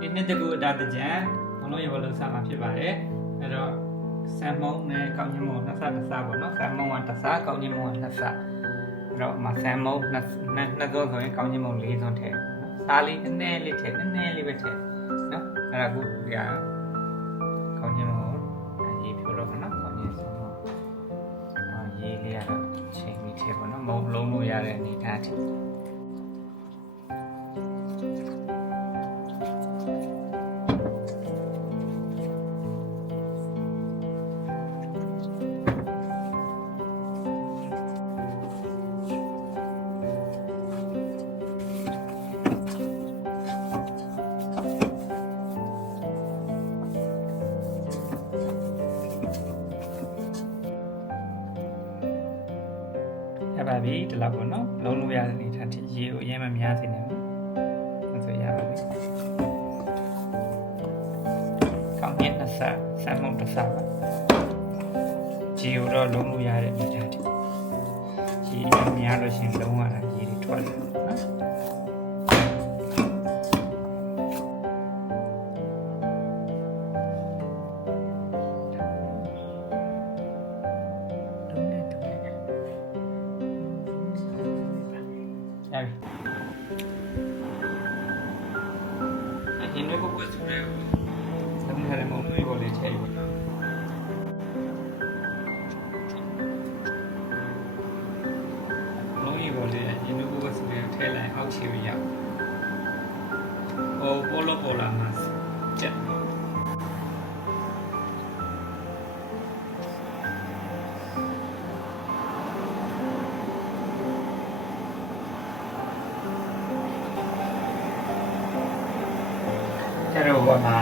ဒီနှစ်တကူအတားတကြံဘလုံးရေဘလုံးစားမှာဖြစ်ပါတယ်အဲ့တော့ဆမ်မုံနဲ့ကောင်းချင်းမုံနှစ်ဆပေါ့နော်ဆမ်မုံကတစ်ဆကောင်းချင်းမုံကနှစ်ဆအဲ့တော့မဆမ်မုံနှစ်စောဆိုရင်ကောင်းချင်းမုံ၄စောထည့်စားလေးနည်းနည်းလေးထည့်နည်းနည်းလေးပဲထည့်နော်အဲ့ဒါကိုဒီကကောင်းချင်းမုံရေးဖြိုးတော့နော်ကောင်းချင်းဆမ်မုံရေးလေးရတော့ချိန်ပြီးထည့်ပေါ့နော်မုံလုံးလို့ရတဲ့အနေထားထည့်ရပါပြီဒီလောက်ပေါ့နော်လုံးလို့ရတဲ့အနေထားထိရေကိုအရင်မများစေနဲ့အဲ့ဆိုရပါပြီကောင်းရင်နှစ်ဆဆမ်မုံတစ်ဆပါရေကိုတော့လုံးလို့ရတဲ့အနေထားထိရေများလို့ရှိရင်လုံးဝတာရေတွေထွက်တယ်နော်ဒီနေ့ကိုဆိုရဲသမီးရမုံလေးကိုလေးချဲယူလုံးရီကိုလေးဒီနေ့ကိုဆိုရဲထဲလိုက်အောက်ချီရအောင်ဟိုပေါ်လာမှာချက်ကျတော့ဘာမှ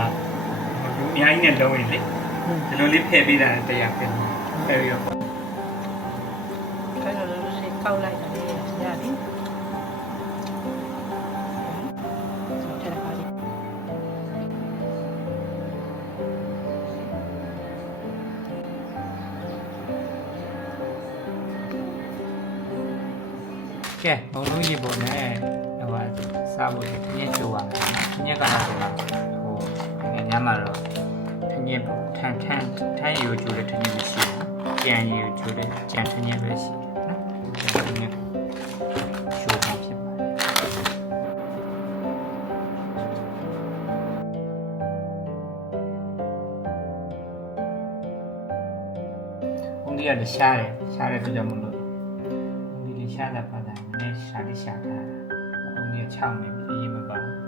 အများကြီးနဲ့လုံးရင်လေဒီလိုလေးဖယ်ပေးတာတရားပဲဖယ်ပြီးတော့အဲ့တော့လို့စိတ်ကောက်လိုက်တာလေရပြီထက်ပါလိကဲဘုံလုံးရေပေါ်နဲ့ဟိုစားဖို့ညက်ချိုးပါမယ်ညက်ကတော့ဟိုညမှာတော့ညက်ပေါ့ထန်းရီကိုချိုးတဲ့ထန်းရီမရှိဘူးကြံရီကိုချိုးတဲ့ကြံထန်းရီပဲရှိတယ်နော်ညက်ချိုးပါဖြစ်ပါတယ်ဘုံဒီကလည်းရှားတဲ့အတွက်ကြောင့်မလို့ဘုံဒီလည်းရှားတာပါတာနည်းရှားထားတာဘုံဒီက6နေပြီအေးမပါဘူးဒါ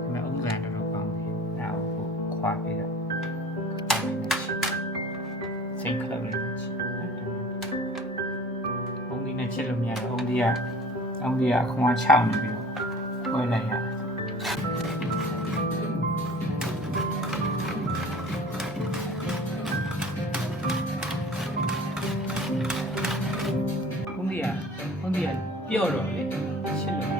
ပေမဲ့ဥစ္စာတော့ကောင်းတယ်ဒါကိုခွာပြီးတော့စိတ်ခလောက်လေးချစ်ဘုံဒီနဲ့ချစ်လို့မရတော့ဘုံဒီကခွန်က6နေပြီတော့ခွဲလိုက်ရတယ်ဘုံဒီကပြော့တော့လေချစ်လို့